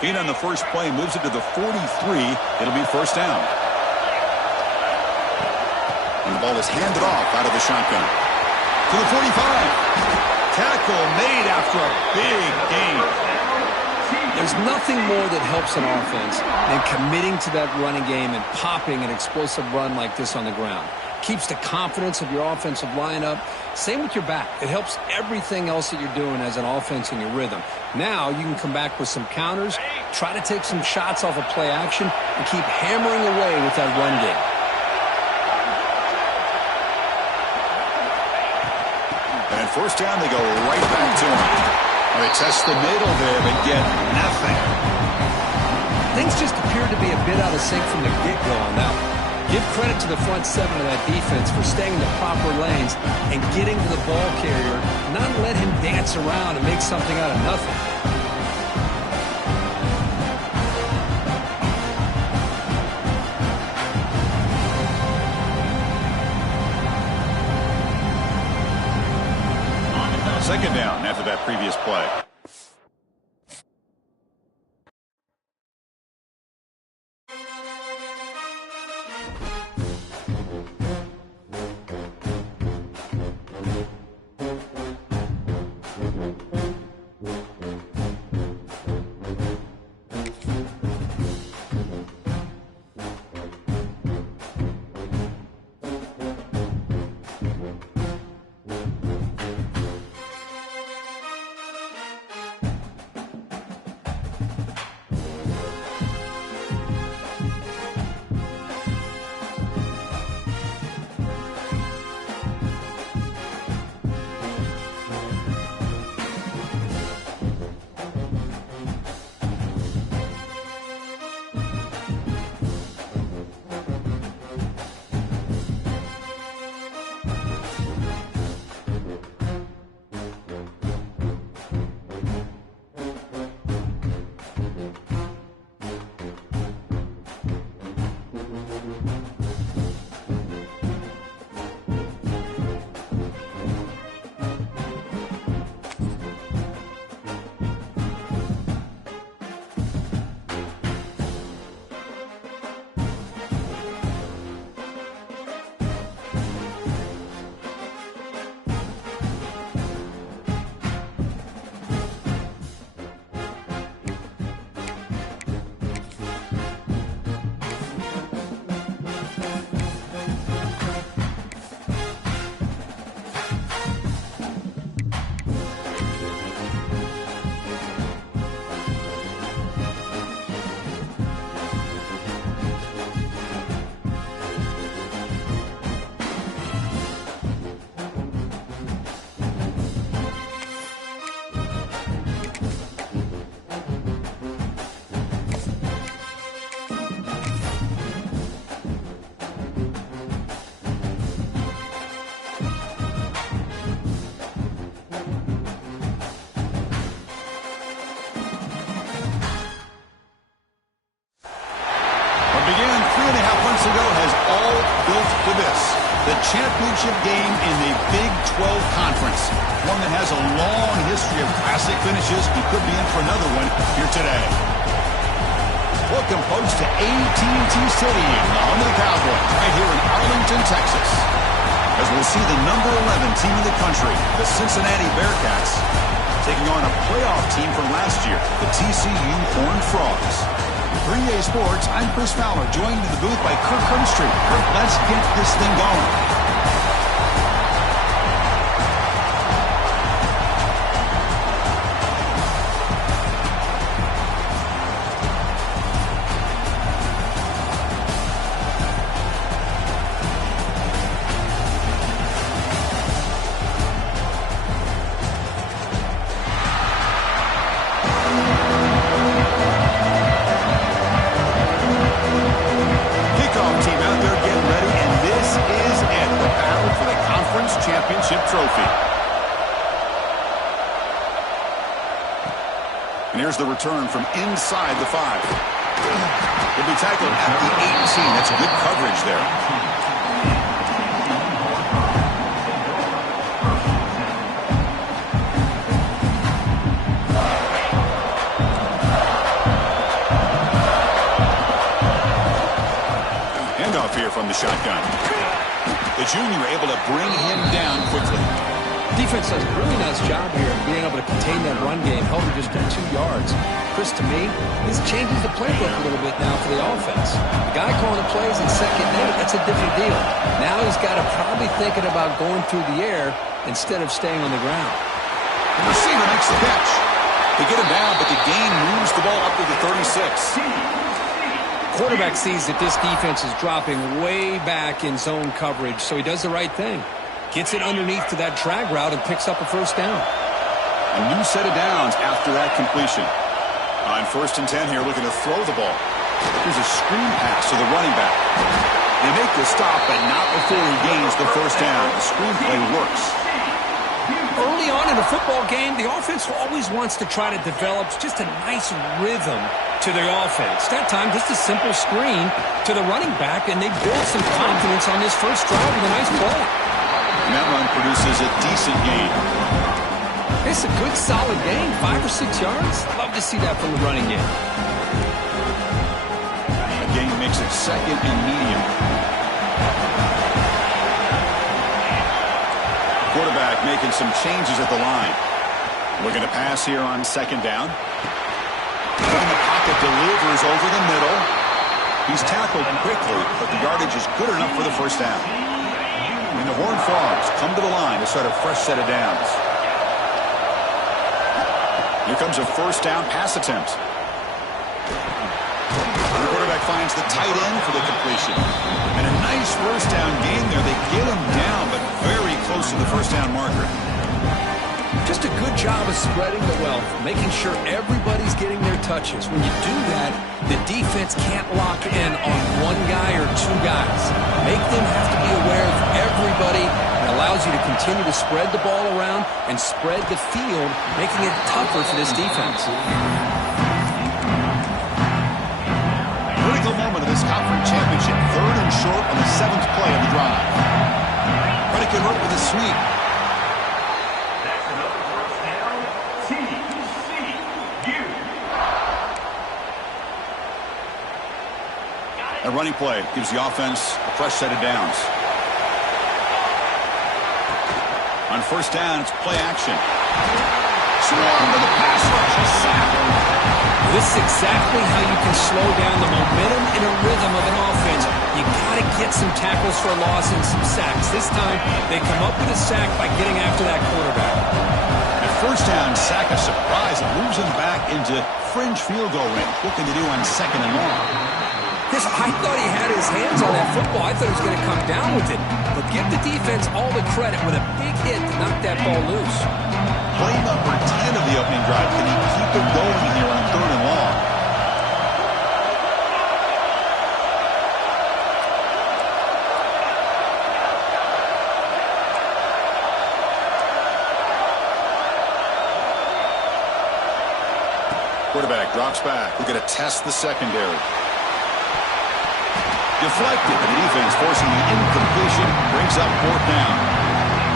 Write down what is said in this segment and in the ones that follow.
Gain on the first play moves it to the 43. It'll be first down. And the ball is handed off out of the shotgun. To the 45. Tackle made after a big gain. There's nothing more that helps an offense than committing to that running game and popping an explosive run like this on the ground. Keeps the confidence of your offensive lineup. Same with your back. It helps everything else that you're doing as an offense in your rhythm. Now you can come back with some counters, try to take some shots off of play action, and keep hammering away with that run game. And first down, they go right back to him. They test the middle there, but get nothing. Things just appeared to be a bit out of sync from the get-go on that one. Give credit to the front seven of that defense for staying in the proper lanes and getting to the ball carrier, not let him dance around and make something out of nothing. Second down after that previous play. Championship game in the Big 12 Conference. One that has a long history of classic finishes. He could be in for another one here today. Welcome, folks, to AT&T Stadium, the home of the Cowboys, right here in Arlington, Texas. As we'll see the number 11 team in the country, the Cincinnati Bearcats, taking on a playoff team from last year, the TCU Horned Frogs. 3A Sports, I'm Chris Fowler, joined in the booth by Kirk Hermstreet. Kirk, let's get this thing going. Here's the return from inside the 5. He'll be tackled at the 18. That's good coverage there. here from the shotgun. The junior able to bring him down quickly. Defense does a really nice job here of being able to contain that run game, held him just to 2 yards. Chris, to me, this changes the playbook a little bit now for the offense. The guy calling the plays in 2nd and 8, that's a different deal. Now he's got to probably thinking about going through the air instead of staying on the ground. The receiver makes the catch. They get him down, but the gain moves the ball up to the 36. Quarterback sees that this defense is dropping way back in zone coverage, so he does the right thing. Gets it underneath to that drag route and picks up a 1st down. A new set of downs after that completion. On 1st and 10 here, looking to throw the ball. Here's a screen pass to the running back. They make the stop, but not before he gains the 1st down. The screen play works. Early on in a football game, the offense always wants to try to develop just a nice rhythm to their offense. That time, just a simple screen to the running back, and they build some confidence on this 1st drive with a nice play. And that run produces a decent gain. It's a good, solid gain, 5 or 6 yards. Love to see that from the running game. A gain makes it 2nd and medium. Quarterback making some changes at the line. Looking to pass here on 2nd down. In the pocket, delivers over the middle. He's tackled quickly, but the yardage is good enough for the 1st down. And the Horned Frogs come to the line to start a fresh set of downs. Here comes a 1st down pass attempt. The quarterback finds the tight end for the completion. And a nice 1st down gain there. They get him down, but very close to the 1st down marker. Just a good job of spreading the wealth, making sure everybody's getting their touches. When you do that, the defense can't lock in on one guy or 2 guys. Make them have to be aware of everybody. It allows you to continue to spread the ball around and spread the field, making it tougher for this defense. Critical moment of this conference championship. 3rd and short on the 7th play of the drive. Predicate up with a sweep. A running play gives the offense a fresh set of downs. On 1st down, it's play action. Swarm to the pass rush, a sack. This is exactly how you can slow down the momentum and a rhythm of an offense. You got to get some tackles for a loss and some sacks. This time, they come up with a sack by getting after that quarterback. At 1st down, sack a surprise. It moves him back into fringe field goal range. Looking to do on 2nd and long. Yes, I thought he had his hands on that football. I thought he was going to come down with it. But give the defense all the credit with a big hit to knock that ball loose. Play number 10 of the opening drive. Can he keep it going here on 3rd and long? Quarterback drops back. We're going to test the secondary. Deflected, and the defense forcing the incompletion. Brings up 4th down.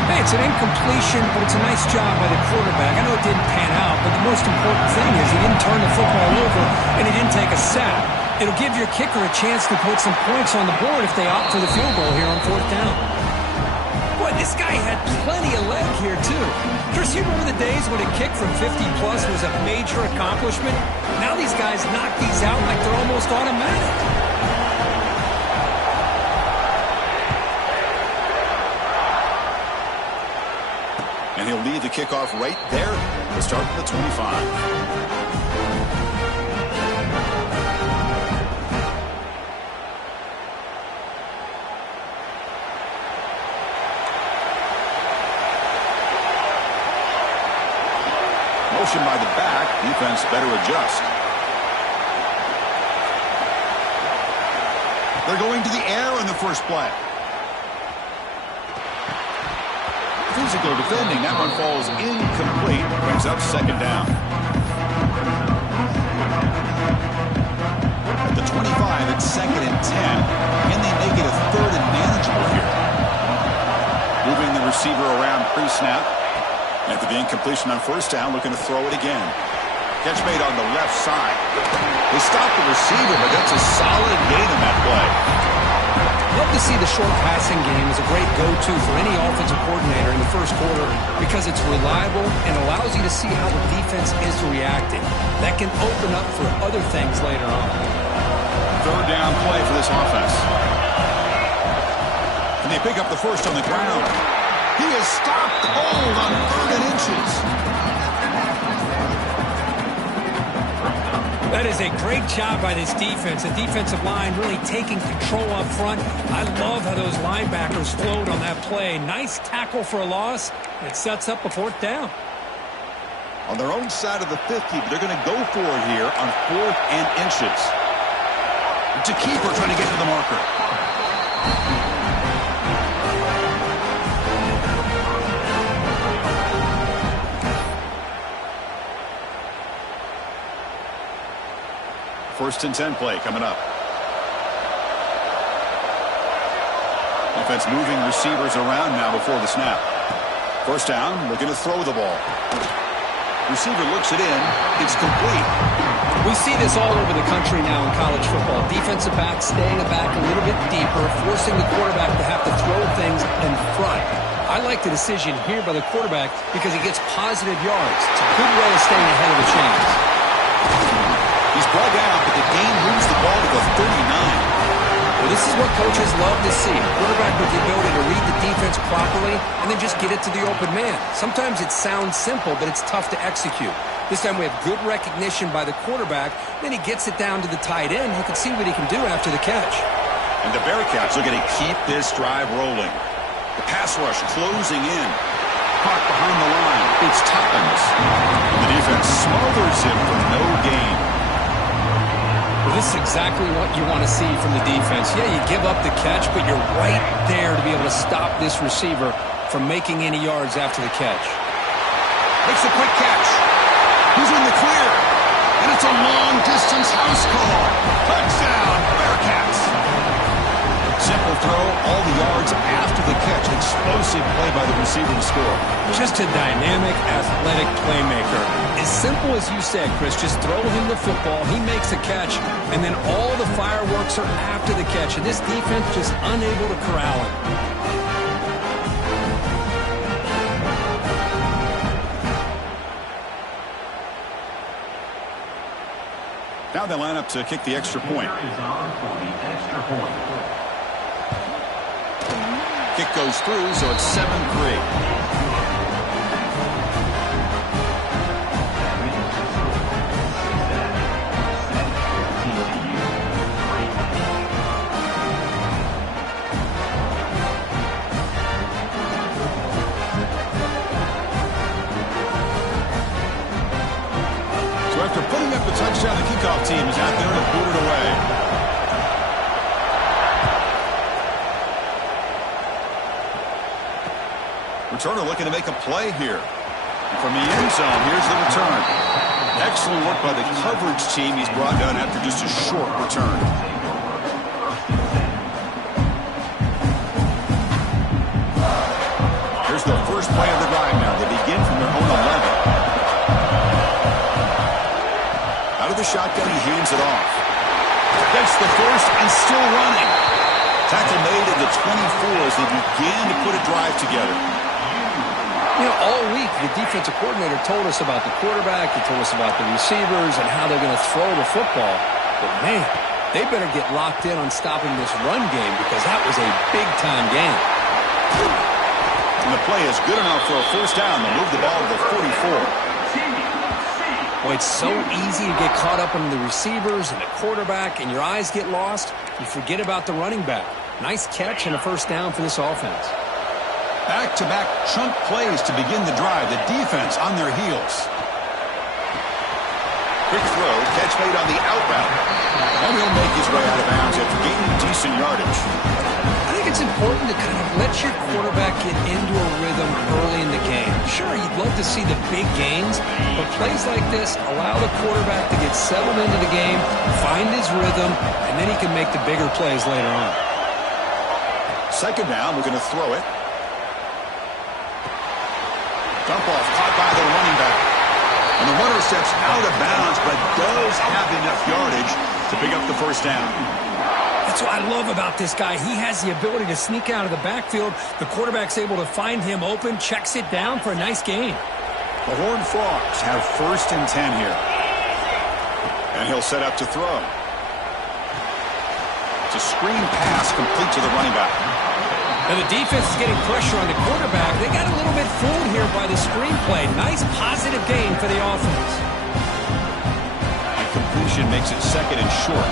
Hey, it's an incompletion, but it's a nice job by the quarterback. I know it didn't pan out, but the most important thing is he didn't turn the football over, and he didn't take a sack. It'll give your kicker a chance to put some points on the board if they opt for the field goal here on 4th down. Boy, this guy had plenty of leg here, too. Chris, you remember the days when a kick from 50-plus was a major accomplishment? Now these guys knock these out like they're almost automatic. And he'll lead the kickoff right there to start from the 25. Motion by the back. Defense better adjust. They're going to the air in the first play. Physical defending. That one falls incomplete. Brings up 2nd down. At the 25, it's 2nd and 10. Can they make it a 3rd and manageable here? Moving the receiver around pre-snap. After the incompletion on 1st down, looking to throw it again. Catch made on the left side. They stopped the receiver, but that's a solid gain in that play. Love to see the short passing game as a great go-to for any offensive coordinator in the first quarter because it's reliable and allows you to see how the defense is reacting. That can open up for other things later on. Third down play for this offense. And they pick up the first on the ground. He is stopped cold on 3rd and inches. That is a great job by this defense. The defensive line really taking control up front. I love how those linebackers flowed on that play. Nice tackle for a loss. It sets up a 4th down. On their own side of the 50, but they're going to go for it here on 4th and inches. It's a keeper trying to get to the marker. First and 10 play coming up. Offense moving receivers around now before the snap. First down, looking to throw the ball. Receiver looks it in. It's complete. We see this all over the country now in college football. Defensive backs staying back a little bit deeper, forcing the quarterback to have to throw things in front. I like the decision here by the quarterback because he gets positive yards. It's a good way of staying ahead of the chains. He's brought down, but the game moves the ball to the 39. Well, this is what coaches love to see. A quarterback with the ability to read the defense properly and then just get it to the open man. Sometimes it sounds simple, but it's tough to execute. This time we have good recognition by the quarterback. Then he gets it down to the tight end. You can see what he can do after the catch. And the Bearcats are going to keep this drive rolling. The pass rush closing in. Caught behind the line. It's Toppins. The defense smothers him for no gain. Well, this is exactly what you want to see from the defense. Yeah, you give up the catch, but you're right there to be able to stop this receiver from making any yards after the catch. Makes a quick catch. He's in the clear. And it's a long-distance house call. Touchdown, Bearcats. Simple throw, all the yards after the catch. Explosive play by the receiver to score. Just a dynamic, athletic playmaker. As simple as you said, Chris, just throw him the football, he makes a catch, and then all the fireworks are after the catch. And this defense just unable to corral him. Now they line up to kick the extra point. Kick goes through, so it's 7-3. So after putting up the touchdown, the kickoff team is out there to boot it away. Returner looking to make a play here. And from the end zone, here's the return. Excellent work by the coverage team. He's brought down after just a short return. Here's the first play of the drive now. They begin from their own 11. Out of the shotgun, he hands it off. Gets the first and still running. Tackle made at the 24 as they began to put a drive together. You know, all week, the defensive coordinator told us about the quarterback, he told us about the receivers and how they're going to throw the football. But, man, they better get locked in on stopping this run game because that was a big-time game. And the play is good enough for a first down. They'll move the ball to the 44. Boy, it's so easy to get caught up in the receivers and the quarterback, and your eyes get lost. You forget about the running back. Nice catch and a first down for this offense. Back-to-back chunk plays to begin the drive. The defense on their heels. Quick throw, catch made on the outbound. And he'll make his way out of bounds after gaining decent yardage. I think it's important to kind of let your quarterback get into a rhythm early in the game. Sure, you'd love to see the big gains, but plays like this allow the quarterback to get settled into the game, find his rhythm, and then he can make the bigger plays later on. Second down, we're going to throw it. Dump off, caught by the running back. And the runner steps out of bounds, but does have enough yardage to pick up the first down. That's what I love about this guy. He has the ability to sneak out of the backfield. The quarterback's able to find him open, checks it down for a nice gain. The Horned Frogs have 1st and 10 here. And he'll set up to throw. It's a screen pass complete to the running back. And the defense is getting pressure on the quarterback. They got a little bit fooled here by the screenplay. Nice positive gain for the offense. And completion makes it 2nd and short.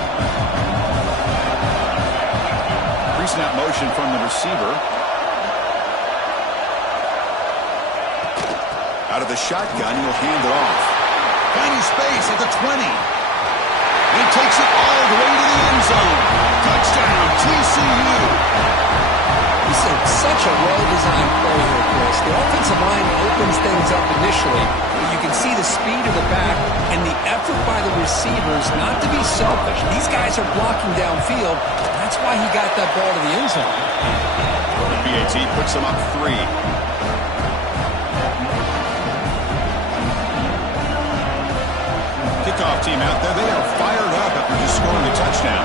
Pre-snap motion from the receiver. Out of the shotgun, he'll hand it off. Finding space at the 20. And he takes it all the way to the end zone. Touchdown, TCU. This is such a well-designed play here, Chris. The offensive line opens things up initially, but you can see the speed of the back and the effort by the receivers not to be selfish. These guys are blocking downfield. That's why he got that ball to the end zone. The PAT puts him up 3. Kickoff team out there. They are fired up after just scoring a touchdown.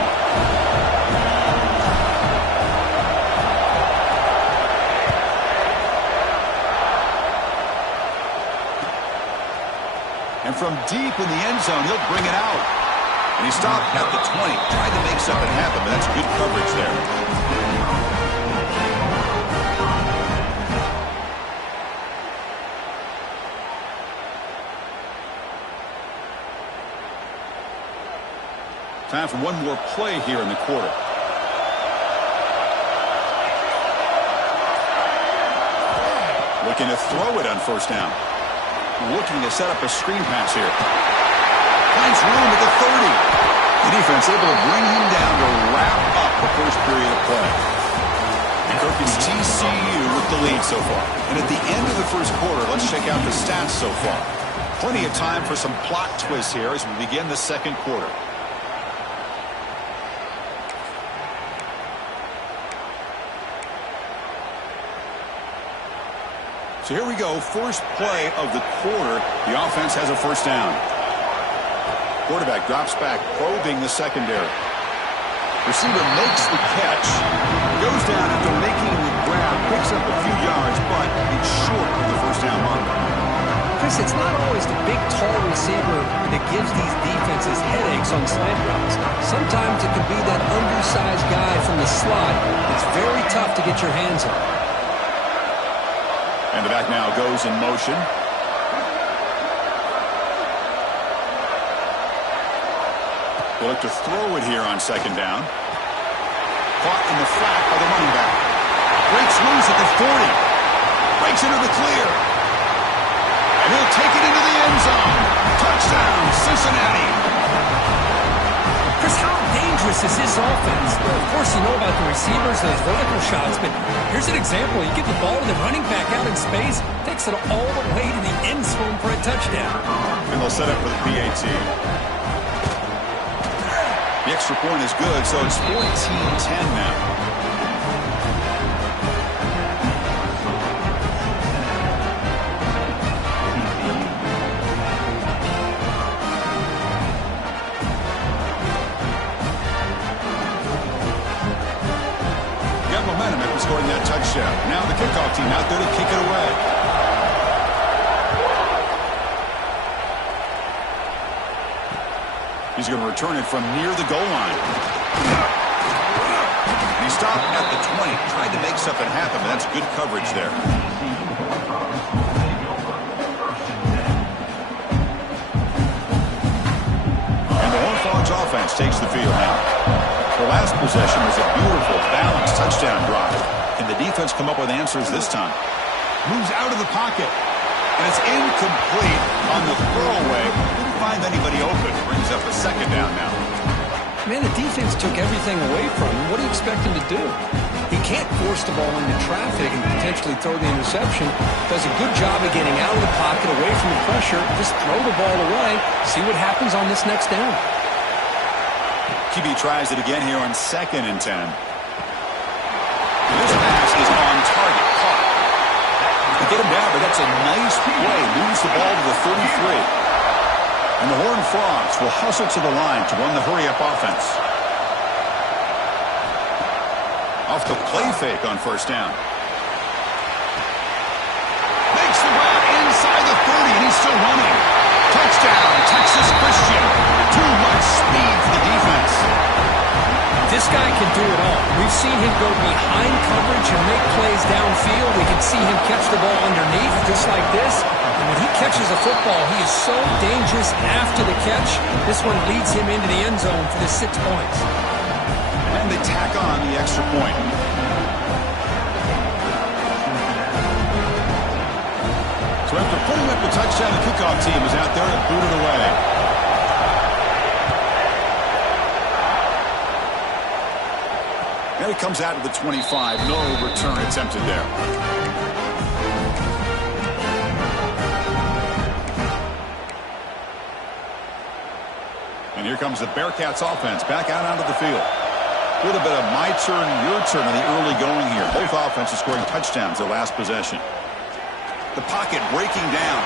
And from deep in the end zone, he'll bring it out. And he stopped at the 20. Tried to make something happen, but that's good coverage there. Time for one more play here in the quarter. Looking to throw it on 1st down. Looking to set up a screen pass here. Finds room at the 30. The defense able to bring him down to wrap up the 1st period of play. And Kirk, is TCU with the lead so far. And at the end of the 1st quarter, let's check out the stats so far. Plenty of time for some plot twists here as we begin the 2nd quarter. So here we go, 1st play of the quarter. The offense has a 1st down. Quarterback drops back, probing the secondary. Receiver makes the catch. Goes down after making the grab, picks up a few yards, but it's short of the 1st down mark. Chris, it's not always the big, tall receiver that gives these defenses headaches on slant routes. Sometimes it could be that undersized guy from the slot. It's very tough to get your hands on. And the back now goes in motion. They'll look to throw it here on 2nd down. Caught in the flat by the running back. Breaks loose at the 40. Breaks into the clear. And he'll take it into the end zone. Touchdown, Cincinnati. Chris, how dangerous is this offense? Well, of course, you know about the receivers, those vertical shots, but here's an example. You get the ball to the running back out in space, takes it all the way to the end zone for a touchdown. And they'll set up for the PAT. The extra point is good, so it's 14-10 now. Scoring that touchdown. Now the kickoff team out there to kick it away. He's going to return it from near the goal line. He stopped at the 20. Tried to make something happen, but that's good coverage there. And the Horned Frogs offense takes the field now. The last possession was a beautiful, balanced touchdown drive. Can the defense come up with answers this time? Moves out of the pocket. And it's incomplete on the throwaway. Didn't find anybody open. Brings up a 2nd down now. Man, the defense took everything away from him. What do you expect him to do? He can't force the ball into traffic and potentially throw the interception. Does a good job of getting out of the pocket, away from the pressure. Just throw the ball away. See what happens on this next down. QB tries it again here on 2nd and 10. This pass is on target. Caught. They get him down, but that's a nice play. Moves the ball to the 33. And the Horned Frogs will hustle to the line to run the hurry-up offense. Off the play fake on first down. Makes the grab inside the 30, and he's still running. Touchdown, Texas Christian. Too much speed for the defense. This guy can do it all. We've seen him go behind coverage and make plays downfield. We can see him catch the ball underneath, just like this. And when he catches a football, he is so dangerous after the catch. This one leads him into the end zone for the 6 points. And they tack on the extra point. So after putting up the touchdown, the kickoff team is out there to boot it away. And it comes out of the 25. No return attempted there. And here comes the Bearcats offense back out onto the field. A little bit of my turn, your turn in the early going here. Both offenses scoring touchdowns their last possession. The pocket breaking down.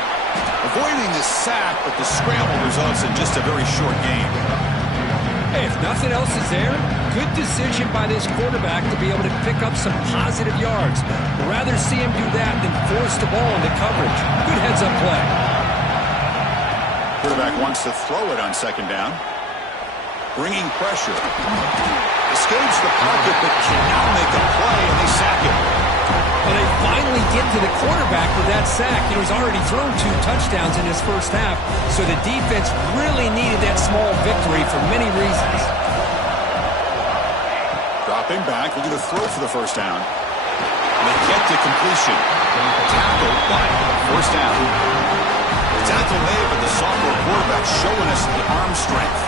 Avoiding the sack, but the scramble results in just a very short gain. Hey, if nothing else is there, good decision by this quarterback to be able to pick up some positive yards. I'd rather see him do that than force the ball into coverage. Good heads-up play. Quarterback wants to throw it on second down. Bringing pressure. Escapes the pocket, but cannot make a play, and they sack him. Well, they finally get to the quarterback with that sack. He's already thrown 2 touchdowns in his first half, so the defense really needed that small victory for many reasons. Dropping back, looking to throw for the first down. And they get to completion. Tackled by first down. Tackle made, but the sophomore quarterback showing us the arm strength.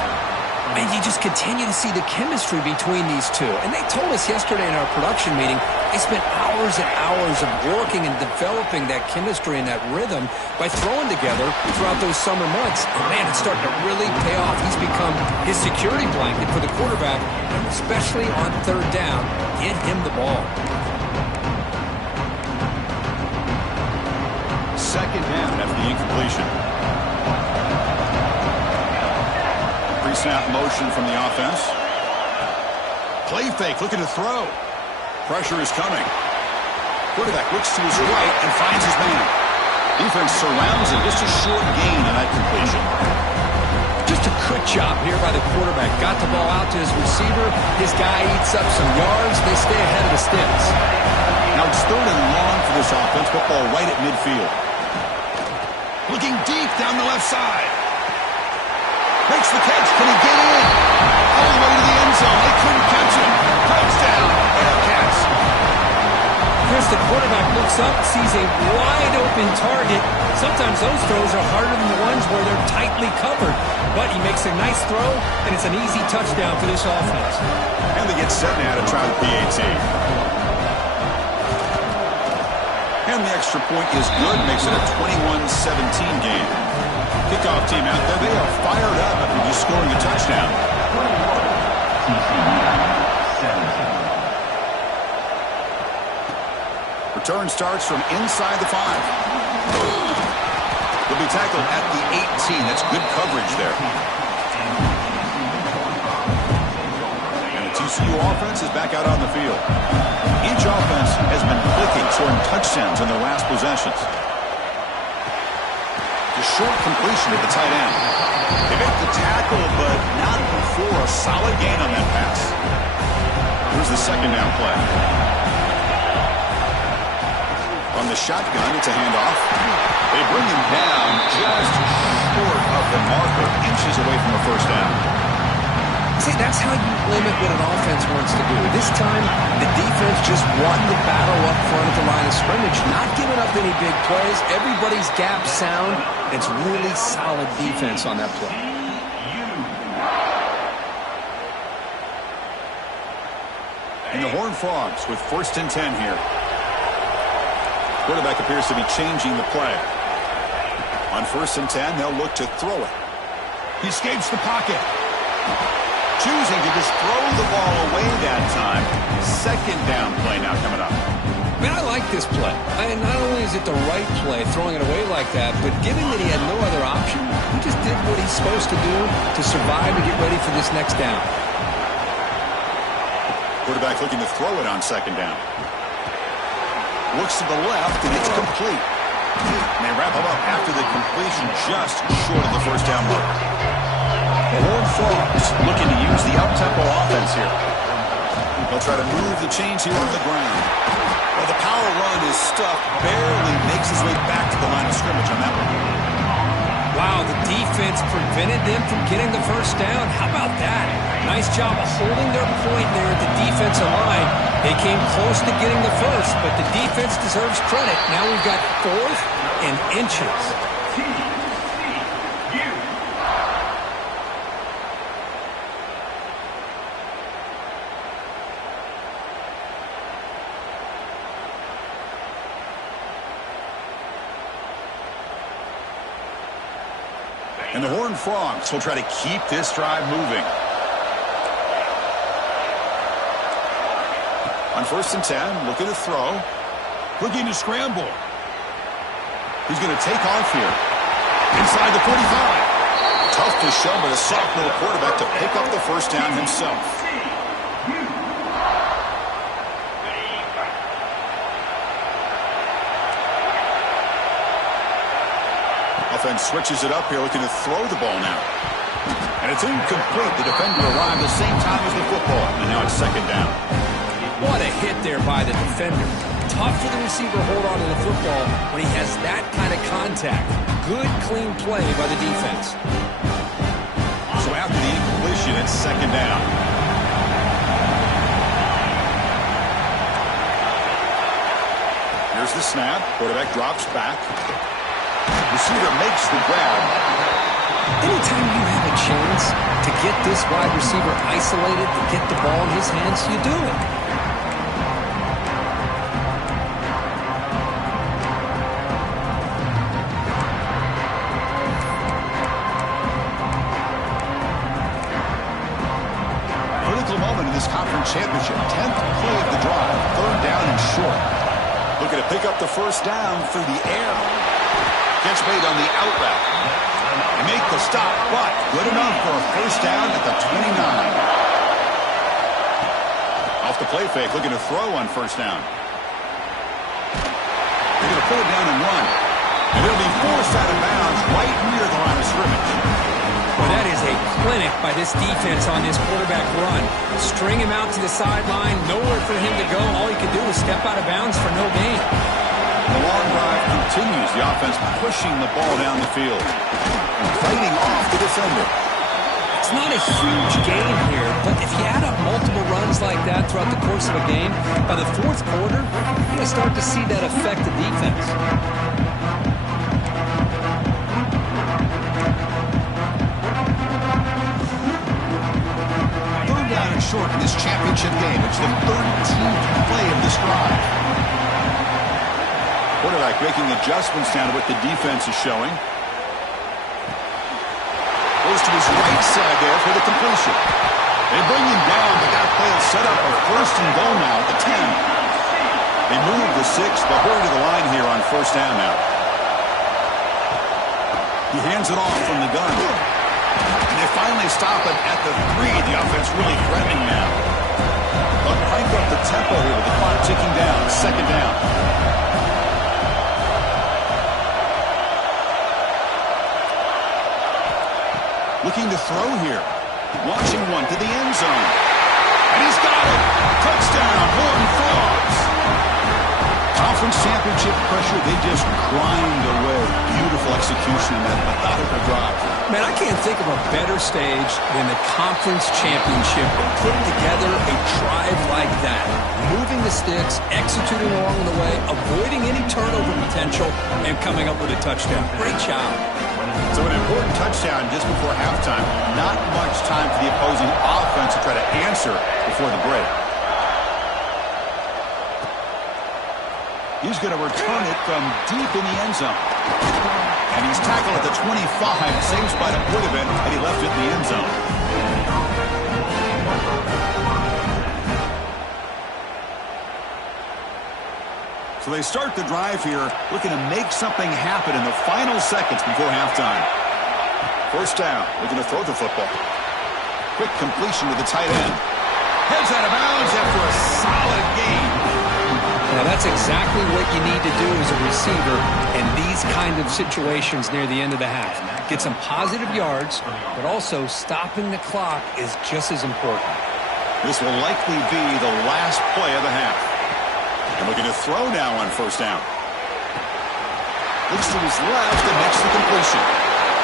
And you just continue to see the chemistry between these two. And they told us yesterday in our production meeting, they spent hours and hours of working and developing that chemistry and that rhythm by throwing together throughout those summer months. And man, it's starting to really pay off. He's become his security blanket for the quarterback, and especially on third down, get him the ball. Second down after the incompletion. Pre-snap motion from the offense. Play fake, looking to throw. Pressure is coming. Quarterback looks to his right and finds his man. Defense surrounds him. Just a short gain on that completion. Just a good job here by the quarterback. Got the ball out to his receiver. His guy eats up some yards. They stay ahead of the sticks. Now it's third and long for this offense. Football right at midfield. Looking deep down the left side. Makes the catch. Can he get in? All the way to the end zone. They couldn't catch him. Touchdown, Bearcats. Chris, the quarterback looks up, sees a wide-open target. Sometimes those throws are harder than the ones where they're tightly covered. But he makes a nice throw, and it's an easy touchdown for this offense. And they get set now to try the PAT. And the extra point is good. Makes it a 21-17 game. Kickoff team out there. They are fired up after just scoring a touchdown. Return starts from inside the 5. He'll be tackled at the 18. That's good coverage there. And the TCU offense is back out on the field. Each offense has been clicking, scoring touchdowns in their last possessions. The short completion at the tight end. They make the tackle, but not before a solid gain on that pass. Here's the second down play. From the shotgun, it's a handoff. They bring him down just short of the marker, inches away from the first down. See, that's how you limit what an offense wants to do. This time, the defense just won the battle up front at the line of scrimmage, not giving up any big plays. Everybody's gap sound. It's really solid defense on that play. And the Horned Frogs with 1st and 10 here. Quarterback appears to be changing the play. On 1st and 10, they'll look to throw it. He escapes the pocket. Choosing to just throw the ball away that time. Second down play now coming up. Man, I like this play. Not only is it the right play, throwing it away like that, but given that he had no other option, he just did what he's supposed to do to survive and get ready for this next down. Quarterback looking to throw it on second down. Looks to the left, and it's complete. And they wrap him up after the completion, just short of the first down mark. The Horned Frogs looking to use the up-tempo offense here. They'll try to move the chains here on the ground. Well, the power run is stuffed, barely makes his way back to the line of scrimmage on that one. Wow, the defense prevented them from getting the first down. How about that? Nice job of holding their point there at the defensive line. They came close to getting the first, but the defense deserves credit. Now we've got 4th and inches. And the Horned Frogs will try to keep this drive moving. On 1st and 10, looking to throw. Looking to scramble. He's going to take off here. Inside the 45. Tough to show, but a sophomore quarterback to pick up the first down himself. Offense switches it up here, looking to throw the ball now. And it's incomplete. The defender arrived the same time as the football, and now it's second down. What a hit there by the defender. Tough for the receiver to hold on to the football when he has that kind of contact. Good, clean play by the defense. So after the incompletion, it's second down. Here's the snap. Quarterback drops back. Receiver makes the grab. Anytime you have a chance to get this wide receiver isolated, to get the ball in his hands, you do it. Critical moment in this conference championship. 10th play of the drive. 3rd down and short. Looking to pick up the first down through the air. Gets made on the out route. They make the stop, but good enough for a first down at the 29. Off the play fake, looking to throw on first down. They're going to pull it down and run. And it'll be forced out of bounds right near the line of scrimmage. Well, that is a clinic by this defense on this quarterback run. String him out to the sideline, nowhere for him to go. All he could do is step out of bounds for no gain. The long drive continues. The offense pushing the ball down the field. Fighting off the defender. It's not a huge gain here, but if you add up multiple runs like that throughout the course of a game, by the 4th quarter, you're going to start to see that affect the defense. Third down and short in this championship game. It's the 13th play of this drive. Quarterback making adjustments down to what the defense is showing. Goes to his right side there for the completion. They bring him down, but that play will set up a 1st and goal now at the 10. They move the 6, but hurry to the line here on first down now. He hands it off from the gun. And they finally stop it at the 3. The offense really threatening now. They'll crank up the tempo here with the clock ticking down. Second down. Looking to throw here. Launching one to the end zone. And he's got it. Touchdown, Horned Frogs. Conference championship pressure, they just grind away. Beautiful execution in that methodical drive. Man, I can't think of a better stage than the conference championship to put together a drive like that. Moving the sticks, executing along the way, avoiding any turnover potential, and coming up with a touchdown. Great job. So an important touchdown just before halftime. Not much time for the opposing offense to try to answer before the break. He's going to return it from deep in the end zone. And he's tackled at the 25. Same spot it would have been had he left it in the end zone. So they start the drive here, looking to make something happen in the final seconds before halftime. First down, looking to throw the football. Quick completion to the tight end. Heads out of bounds after a solid gain. Now, that's exactly what you need to do as a receiver in these kind of situations near the end of the half. Get some positive yards, but also stopping the clock is just as important. This will likely be the last play of the half. And looking to throw now on first down. Looks to his left and makes the completion.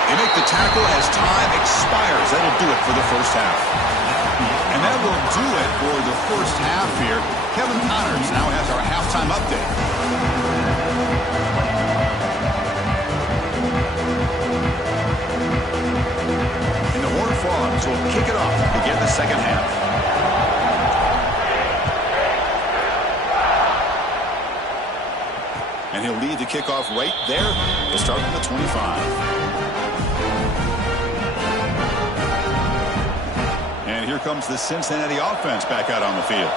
They make the tackle as time expires. That'll do it for the first half. And that will do it for the first half here. Kevin Connors now has our halftime update. And the Horned Frogs will kick it off to begin the second half. And he'll lead the kickoff right there. He'll start from the 25. And here comes the Cincinnati offense back out on the field.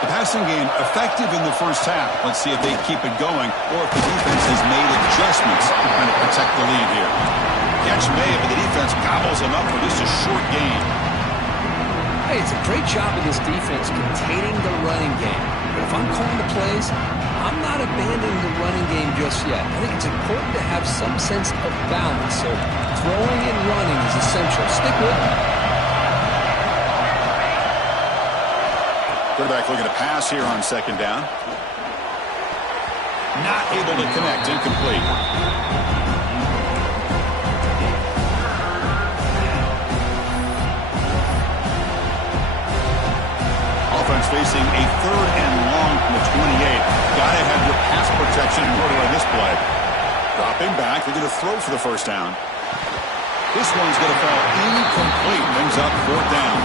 The passing game effective in the first half. Let's see if they keep it going or if the defense has made adjustments to kind of protect the lead here. Catch made, but the defense gobbles them up for just a short game. Hey, it's a great job of this defense containing the running game. But if I'm calling the plays, I'm not abandoning the running game just yet. I think it's important to have some sense of balance. So throwing and running is essential. Stick with it. Quarterback looking to pass here on second down. Not able to connect. Incomplete. Offense facing a third and long from the 28. Got to have your pass protection in order on this play. Dropping back. They're going to throw for the first down. This one's going to fall incomplete. Brings up fourth down.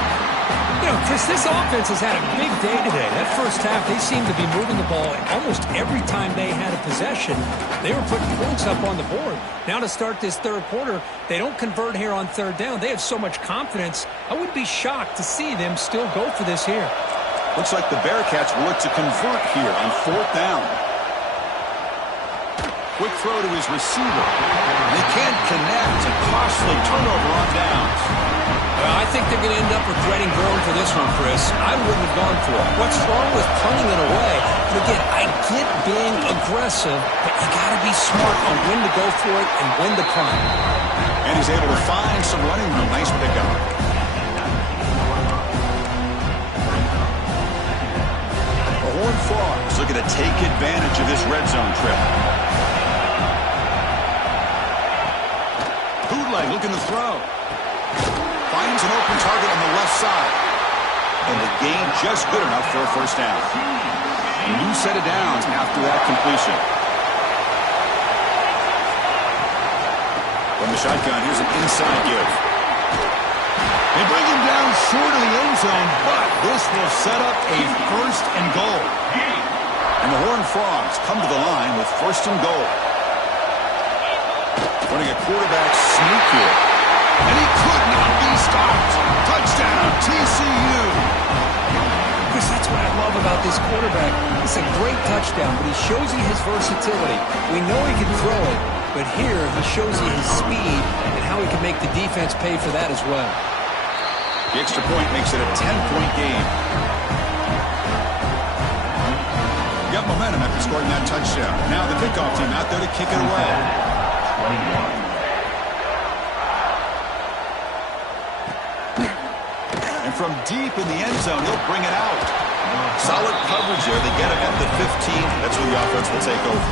You know, Chris, this offense has had a big day today. That first half, they seemed to be moving the ball almost every time they had a possession. They were putting points up on the board. Now to start this third quarter, they don't convert here on third down. They have so much confidence. I would be shocked to see them still go for this here. Looks like the Bearcats will look to convert here on fourth down. Quick throw to his receiver. They can't connect. A costly turnover on downs. I think they're going to end up regretting going for this one, Chris. I wouldn't have gone for it. What's wrong with punting it away? And again, I get being aggressive, but you got to be smart on when to go for it and when to punt. And he's able to find some running room. Nice pickup. The Horned Frogs looking to take advantage of this red zone trip. Bootleg looking to throw. Finds an open target on the left side. And the gain just good enough for a first down. A new set of downs after that completion. From the shotgun, here's an inside give. They bring him down short of the end zone, but this will set up a first and goal. And the Horned Frogs come to the line with first and goal. Running a quarterback sneak here. And he could not be stopped. Touchdown, TCU. Chris, that's what I love about this quarterback. It's a great touchdown, but he shows you his versatility. We know he can throw it, but here he shows you his speed and how he can make the defense pay for that as well. The extra point makes it a 10-point game. Got momentum after scoring that touchdown. Now the kickoff team out there to kick it away. 21. And from deep in the end zone, he'll bring it out. Solid coverage there. They get him at the 15. That's where the offense will take over.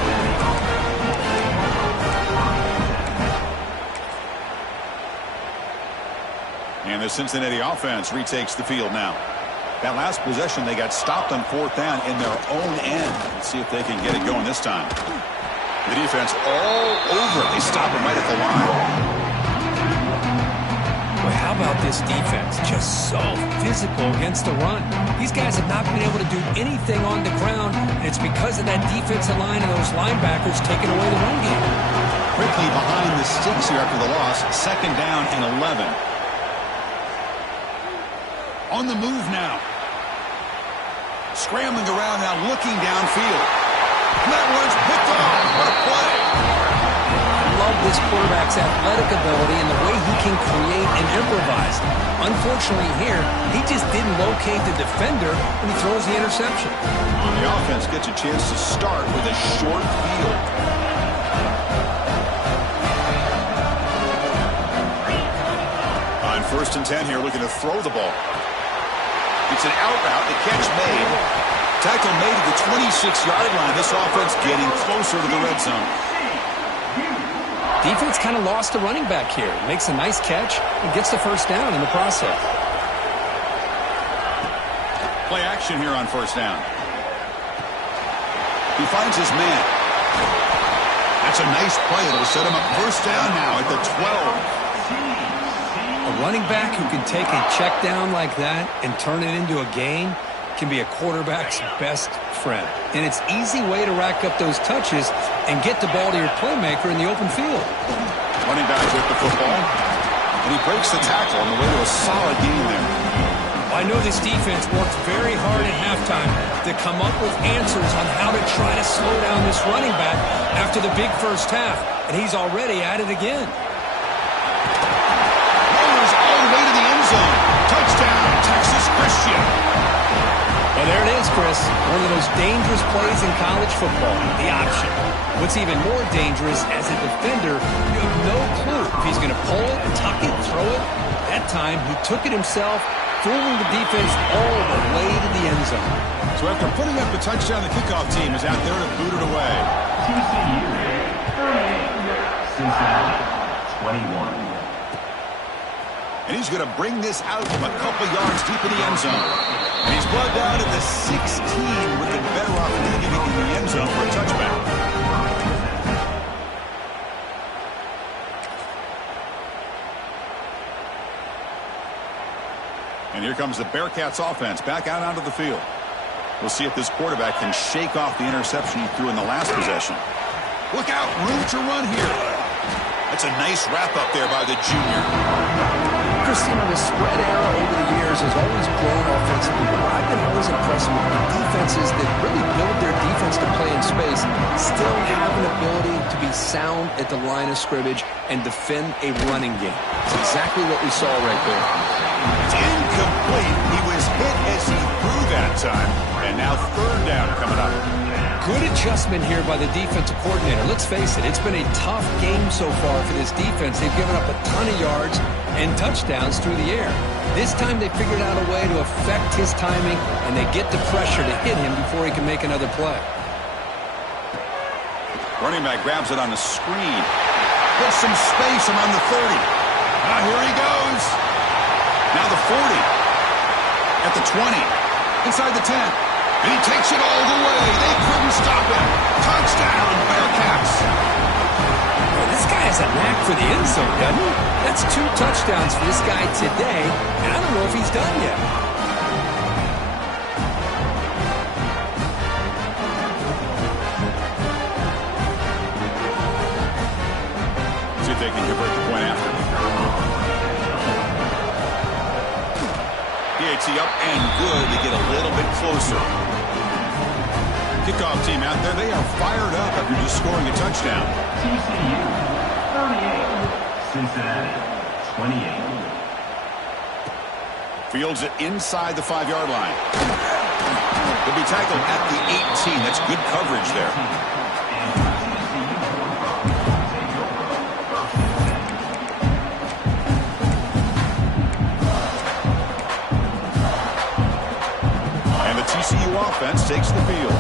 And the Cincinnati offense retakes the field now. That last possession, they got stopped on fourth down in their own end. Let's see if they can get it going this time. The defense all over it. They stop him right at the line. Well, how about this defense? Just so physical against the run. These guys have not been able to do anything on the ground, and it's because of that defensive line and those linebackers taking away the run game. Quickly behind the sticks here after the loss. Second down and 11. On the move now. Scrambling around now, looking downfield. And that one's picked off. What a play. love this quarterback's athletic ability and the way he can create and improvise. Unfortunately here, he just didn't locate the defender when he throws the interception. The offense gets a chance to start with a short field. On 1st and 10 here, looking to throw the ball. It's an out route, the catch made. Tackle made at the 26-yard line. This offense getting closer to the red zone. Defense kind of lost the running back here. Makes a nice catch and gets the first down in the process. Play action here on 1st down. He finds his man. That's a nice play. It'll set him up 1st down now at the 12. A running back who can take a check down like that and turn it into a gain can be a quarterback's best friend. And it's an easy way to rack up those touches and get the ball to your playmaker in the open field. Running back with the football. And he breaks the tackle on the way to a solid gain there. I know this defense worked very hard at halftime to come up with answers on how to try to slow down this running back after the big first half. And he's already at it again. Runners all the way to the end zone. Touchdown, Texas Christian. Well, there it is, Chris. One of the most dangerous plays in college football, the option. What's even more dangerous, as a defender, you have no clue if he's going to pull it, tuck it, throw it. That time, he took it himself, fooling the defense all the way to the end zone. So after putting up the touchdown, the kickoff team is out there to boot it away. TCU 38, Cincinnati 21. And he's going to bring this out from a couple yards deep in the end zone. And he's brought down at the 16, looking better off leaving it in the end zone for a touchback. And here comes the Bearcats offense back out onto the field. We'll see if this quarterback can shake off the interception he threw in the last possession. Look out, room to run here. That's a nice wrap up there by the junior. Christine, the spread era over the years has always grown offensively, but I've been always impressed with the defenses that really build their defense to play in space, still have an ability to be sound at the line of scrimmage and defend a running game. It's exactly what we saw right there. It's incomplete. He was hit as he threw that time, and now 3rd down coming up. Good adjustment here by the defensive coordinator. Let's face it, it's been a tough game so far for this defense. They've given up a ton of yards and touchdowns through the air. This time they figured out a way to affect his timing, and they get the pressure to hit him before he can make another play. Running back grabs it on the screen. Gets some space around the 30. Here he goes. Now the 40. At the 20. Inside the 10. And he takes it all the way. They couldn't stop him. Touchdown, Bearcats. Well, this guy has a knack for the end zone, doesn't he? That's 2 touchdowns for this guy today, and I don't know if he's done yet. See if they can convert the point after. PAT up and good to get a little bit closer. Kickoff team out there, they are fired up after just scoring a touchdown. TCU 38, Cincinnati 28. Fields it inside the 5-yard line. He'll be tackled at the 18. That's good coverage there. And the TCU offense takes the field.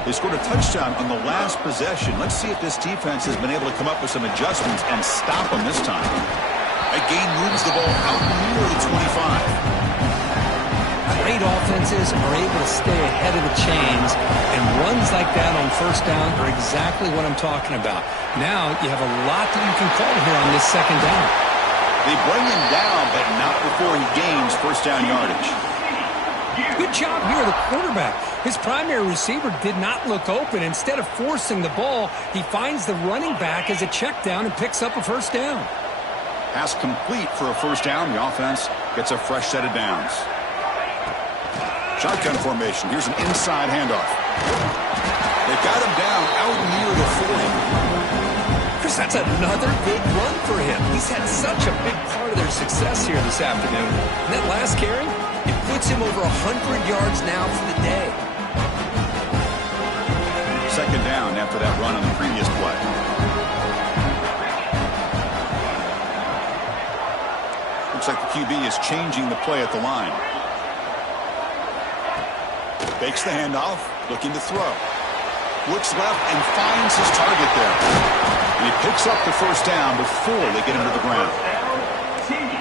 They scored a touchdown on the last possession. Let's see if this defense has been able to come up with some adjustments and stop them this time. That gain moves the ball out near the 25. Great offenses are able to stay ahead of the chains, and runs like that on 1st down are exactly what I'm talking about. Now you have a lot that you can call here on this 2nd down. They bring him down, but not before he gains 1st down yardage. Good job here, the quarterback. His primary receiver did not look open. Instead of forcing the ball, he finds the running back as a check down and picks up a 1st down. Pass complete for a 1st down. The offense gets a fresh set of downs. Shotgun formation. Here's an inside handoff. They got him down out near the 40. Chris, that's another good run for him. He's had such a big part of their success here this afternoon. And that last carry, it puts him over 100 yards now for the day. Second down after that run on the previous play. Looks like the QB is changing the play at the line. Fakes the handoff, looking to throw. Looks left and finds his target there. And he picks up the first down before they get him to the ground.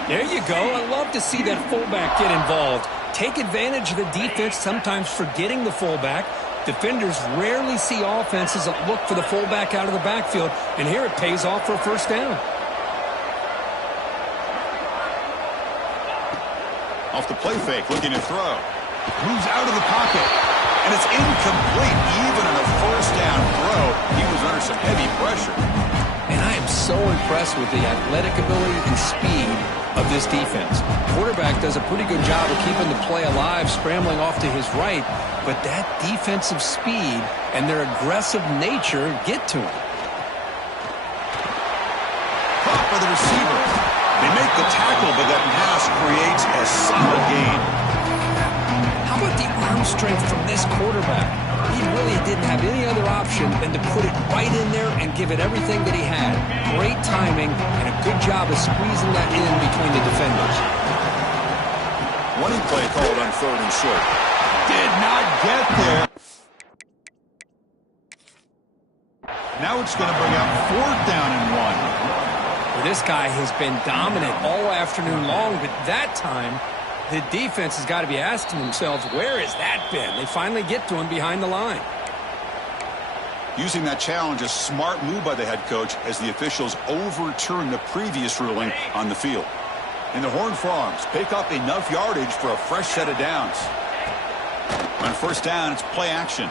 There you go. I love to see that fullback get involved. Take advantage of the defense, sometimes forgetting the fullback. Defenders rarely see offenses that look for the fullback out of the backfield, and here it pays off for a first down. Off the play fake, looking to throw. Moves out of the pocket, and it's incomplete. Even on a first down throw, he was under some heavy pressure. And I am so impressed with the athletic ability and speed of this defense. Quarterback does a pretty good job of keeping the play alive, scrambling off to his right, but that defensive speed and their aggressive nature get to him. Caught by the receiver. They make the tackle, but that pass creates a solid gain. How about the arm strength from this quarterback? He really didn't have any other option than to put it right in there and give it everything that he had. Great timing and a good job of squeezing that in between the defenders. Running play called on third and short. Did not get there. Now it's going to bring up fourth down and 1. Well, this guy has been dominant all afternoon long, but that time the defense has got to be asking themselves, where has that been? They finally get to him behind the line. Using that challenge, a smart move by the head coach as the officials overturn the previous ruling on the field. And the Horned Frogs pick up enough yardage for a fresh set of downs. On first down, it's play action.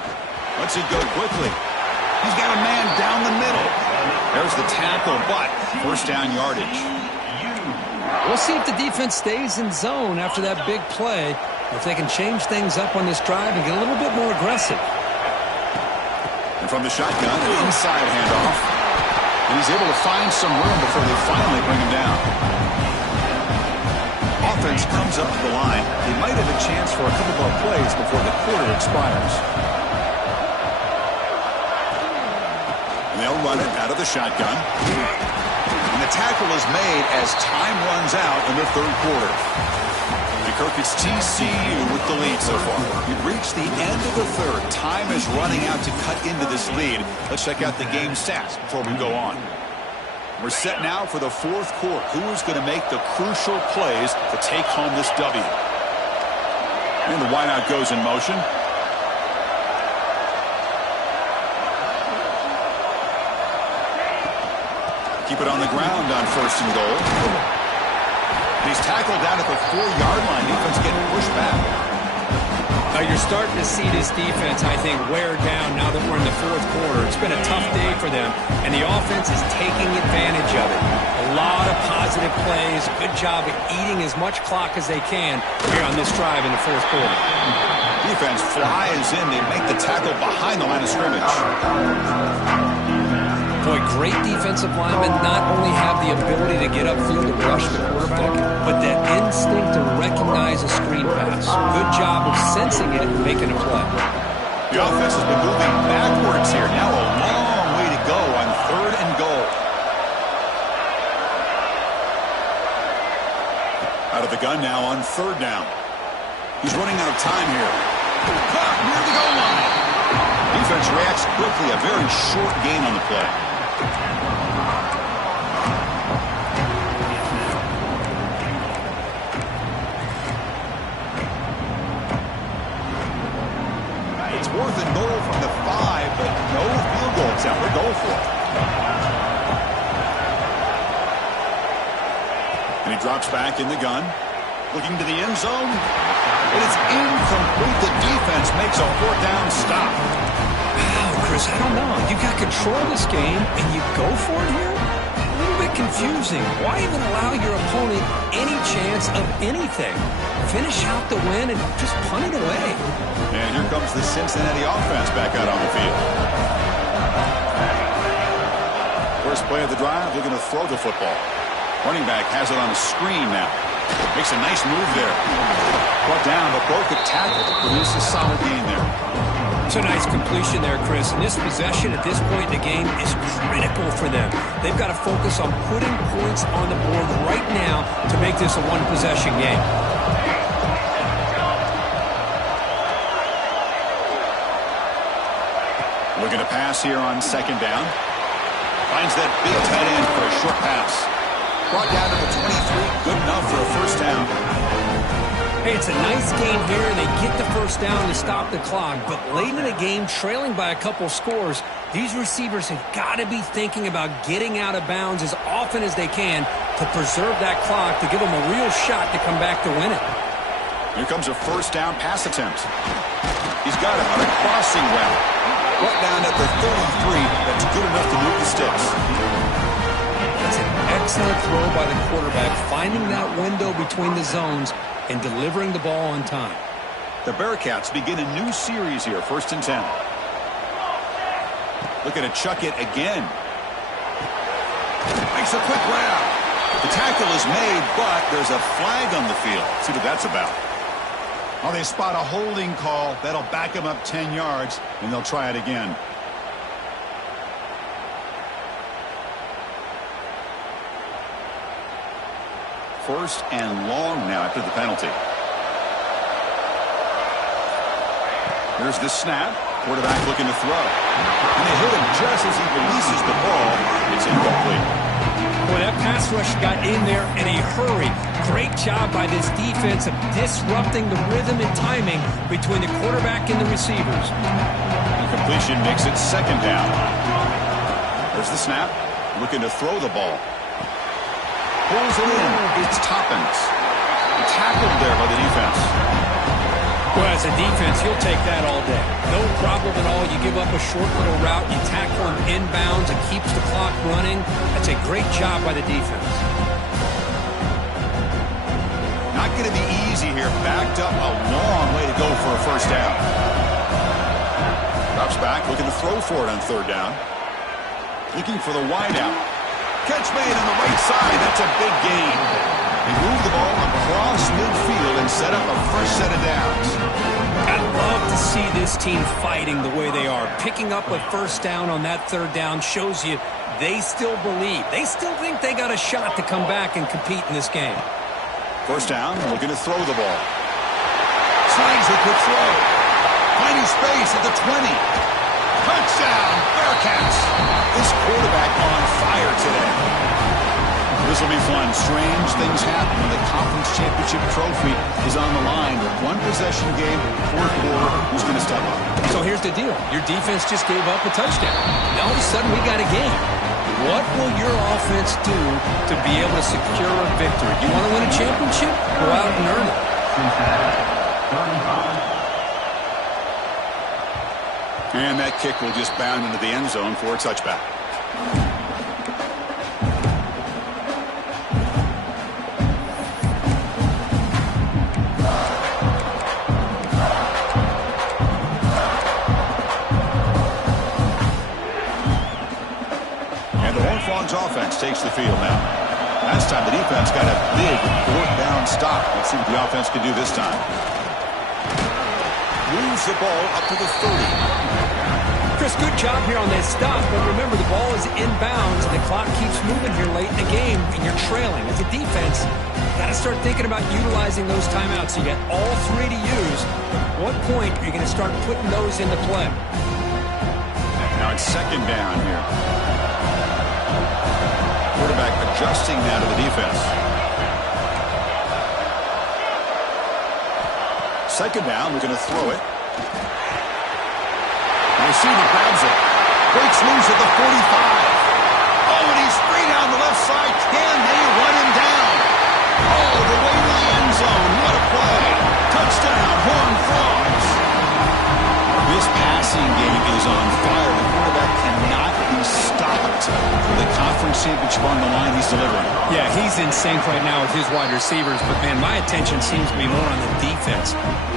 Lets it go quickly. He's got a man down the middle. There's the tackle, but first down yardage. We'll see if the defense stays in zone after that big play, or if they can change things up on this drive and get a little bit more aggressive. And from the shotgun, an inside handoff. And he's able to find some room before they finally bring him down. Offense comes up to the line. They might have a chance for a couple more plays before the quarter expires. And they'll run it out of the shotgun. And the tackle is made as time runs out in the third quarter. And Kirk, it's TCU with the lead so far. We've reached the end of the third. Time is running out to cut into this lead. Let's check out the game stats before we go on. We're set now for the fourth quarter. Who is going to make the crucial plays to take home this W? And the wideout goes in motion. Keep it on the ground on first and goal. And he's tackled down at the 4-yard line. Defense getting pushed back. You're starting to see this defense, I think, wear down now that we're in the fourth quarter. It's been a tough day for them, and the offense is taking advantage of it. A lot of positive plays. Good job at eating as much clock as they can here on this drive in the fourth quarter. Defense flies in. They make the tackle behind the line of scrimmage. Boy, great defensive linemen not only have the ability to get upfield and rush the quarterback, but that instinct to recognize a screen pass. Good job of sensing it and making a play. The offense has been moving backwards here. Now a long way to go on third and goal. Out of the gun now on third down. He's running out of time here. Caught near the goal line. Defense reacts quickly. A very short gain on the play. It's fourth and goal from the 5, but no field goal attempt. We'll go for it. And he drops back in the gun. Looking to the end zone. And it's incomplete. The defense makes a fourth down stop. Wow, Chris, I don't know. You got control of this game, and you go for it here? A little bit confusing. Why even allow your opponent any chance of anything? Finish out the win and just punt it away. And here comes the Cincinnati offense back out on the field. First play of the drive, looking to throw the football. Running back has it on a screen now. Makes a nice move there. Brought down, but broke the tackle to produce a solid gain there. It's a nice completion there, Chris. And this possession at this point in the game is critical for them. They've got to focus on putting points on the board right now to make this a one-possession game. Looking to pass here on second down. Finds that big tight end for a short pass. Brought down to the 23. Good enough for a first down. Hey, it's a nice game here. They get the first down to stop the clock. But late in the game, trailing by a couple scores, these receivers have got to be thinking about getting out of bounds as often as they can to preserve that clock, to give them a real shot to come back to win it. Here comes a first down pass attempt. He's got it on a crossing route. Brought down at the 33. That's good enough to move the sticks. That's an excellent throw by the quarterback, finding that window between the zones and delivering the ball on time. The Bearcats begin a new series here, 1st and 10. Looking to chuck it again. Makes a quick grab. The tackle is made, but there's a flag on the field. See what that's about. Oh, they spot a holding call. That'll back them up 10 yards, and they'll try it again. First and long now after the penalty. Here's the snap. Quarterback looking to throw. And they hit him just as he releases the ball. It's incomplete. Boy, that pass rush got in there in a hurry. Great job by this defense of disrupting the rhythm and timing between the quarterback and the receivers. The completion makes it second down. There's the snap. Looking to throw the ball. Pulls it in. It's Toppins. Tackled there by the defense. Well, as a defense, you'll take that all day. No problem at all. You give up a short little route. You tackle him inbounds. It keeps the clock running. That's a great job by the defense. Not going to be easy here. Backed up a long way to go for a first down. Drops back, looking to throw for it on third down. Looking for the wideout. Catch made on the right side. That's a big gain. They move the ball across midfield and set up a fresh set of downs. I love to see this team fighting the way they are. Picking up a first down on that third down shows you they still believe. They still think they got a shot to come back and compete in this game. First down, looking to throw the ball. Slides a quick throw. Finding space at the 20. Touchdown, Bearcats. This quarterback on fire today. This will be fun. Strange things happen when the conference championship trophy is on the line. With one possession game, fourth quarter, who's going to step up? So here's the deal. Your defense just gave up a touchdown. Now all of a sudden we got a game. What will your offense do to be able to secure a victory? You want to win a championship? Go out and earn it. And that kick will just bound into the end zone for a touchback. Offense takes the field now. Last time the defense got a big fourth down stop. Let's see what the offense can do this time. Moves the ball up to the 30. Chris, good job here on that stop, but remember the ball is inbounds and the clock keeps moving here late in the game and you're trailing. As a defense, you got to start thinking about utilizing those timeouts. You got all three to use. At what point are you going to start putting those into play? Now it's second down here. Quarterback adjusting now to the defense. Second down, we're going to throw it. The receiver grabs it. Breaks loose at the 45. Oh, and he's free down the left side. Can they run him down? Oh, the way to the end zone. What a play. Touchdown, Horned Frogs. This passing game is on fire. The quarterback cannot be stopped for the conference conference championship on the line, he's delivering. Yeah, he's in sync right now with his wide receivers, but, man, my attention seems to be more on the defense.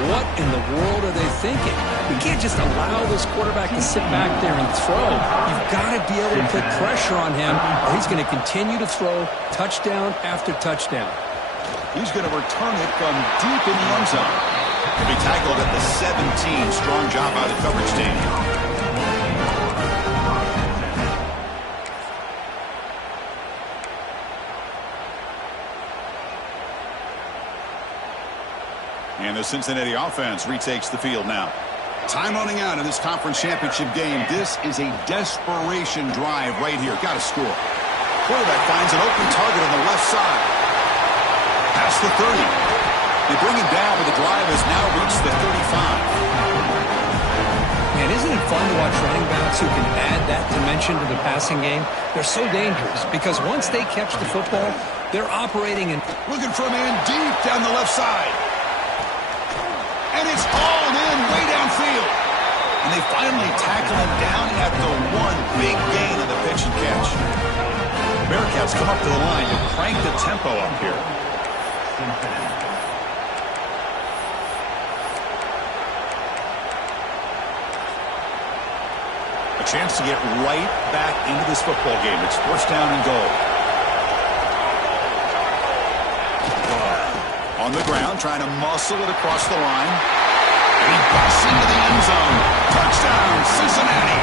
What in the world are they thinking? We can't just allow this quarterback to sit back there and throw. You've got to be able to put pressure on him, or he's going to continue to throw touchdown after touchdown. He's going to return it from deep in the end zone. He'll be tackled at the 17. Strong job by the coverage team. And the Cincinnati offense retakes the field now. Time running out in this conference championship game. This is a desperation drive right here. Got to score. Quarterback finds an open target on the left side. Past the 30. They bring him down, but the drive has now reached the 35. Man, isn't it fun to watch running backs who can add that dimension to the passing game? They're so dangerous because once they catch the football, they're operating in... Looking for a man deep down the left side. And it's hauled in way downfield. And they finally tackle him down at the one. Big gain on the pitch and catch. Bearcats come up to the line to crank the tempo up here. A chance to get right back into this football game. It's first down and goal. On the ground, trying to muscle it across the line. And he busts into the end zone. Touchdown, Cincinnati.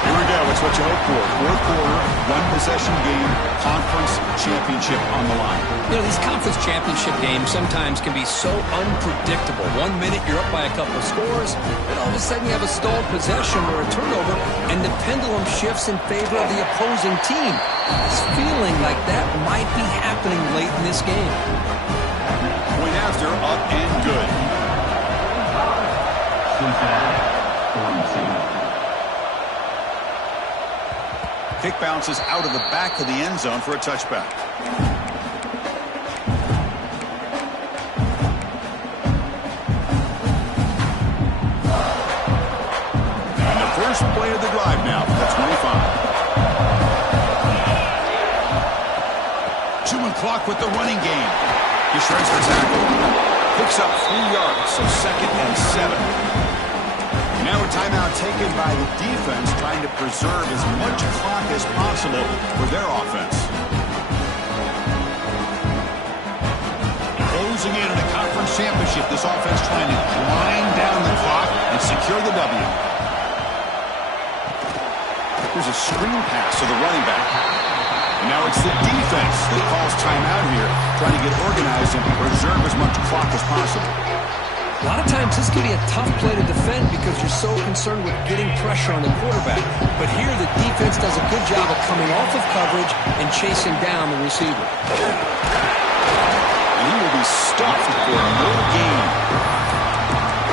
Here we go. It's what you hope for. Fourth quarter, one-possession game, conference championship on the line. You know, these conference championship games sometimes can be so unpredictable. 1 minute you're up by a couple of scores, then all of a sudden you have a stalled possession or a turnover, and the pendulum shifts in favor of the opposing team. It's feeling like that might be happening late in this game. Point after, up and good. Cincinnati, 42. Kick bounces out of the back of the end zone for a touchback. And the first play of the drive now from the 25. Chewing clock with the running game. He shreds the tackle. Picks up 3 yards, so 2nd and 7. Now a timeout taken by the defense, trying to preserve as much clock as possible for their offense. Closing in on a conference championship, this offense trying to grind down the clock and secure the W. There's a screen pass to the running back. And now it's the defense that calls timeout here, trying to get organized and preserve as much clock as possible. A lot of times this can be a tough play to defend because you're so concerned with getting pressure on the quarterback. But here the defense does a good job of coming off of coverage and chasing down the receiver. And he will be stuffed for no gain.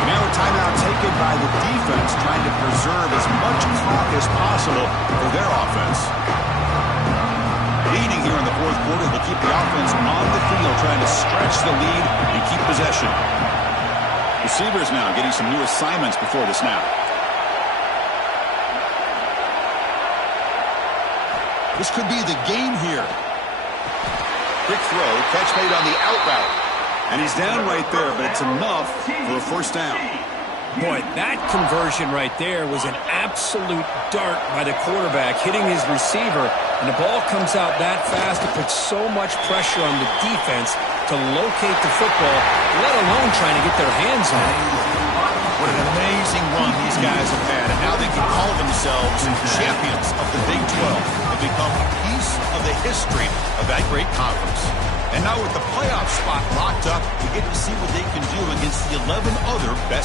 Now a timeout taken by the defense, trying to preserve as much clock as possible for their offense. Leading here in the fourth quarter, they'll keep the offense on the field, trying to stretch the lead and keep possession. Receivers now getting some new assignments before the snap. This could be the game here. Quick throw, catch made on the out route. And he's down right there, but it's enough for a first down. Boy, that conversion right there was an absolute dart by the quarterback, hitting his receiver, and the ball comes out that fast. It puts so much pressure on the defense to locate the football, let alone trying to get their hands on it. What an amazing run these guys have had, and now they can call themselves champions of the Big 12 and become a piece of the history of that great conference. And now with the playoff spot locked up, we get to see what they can do against the 11 other best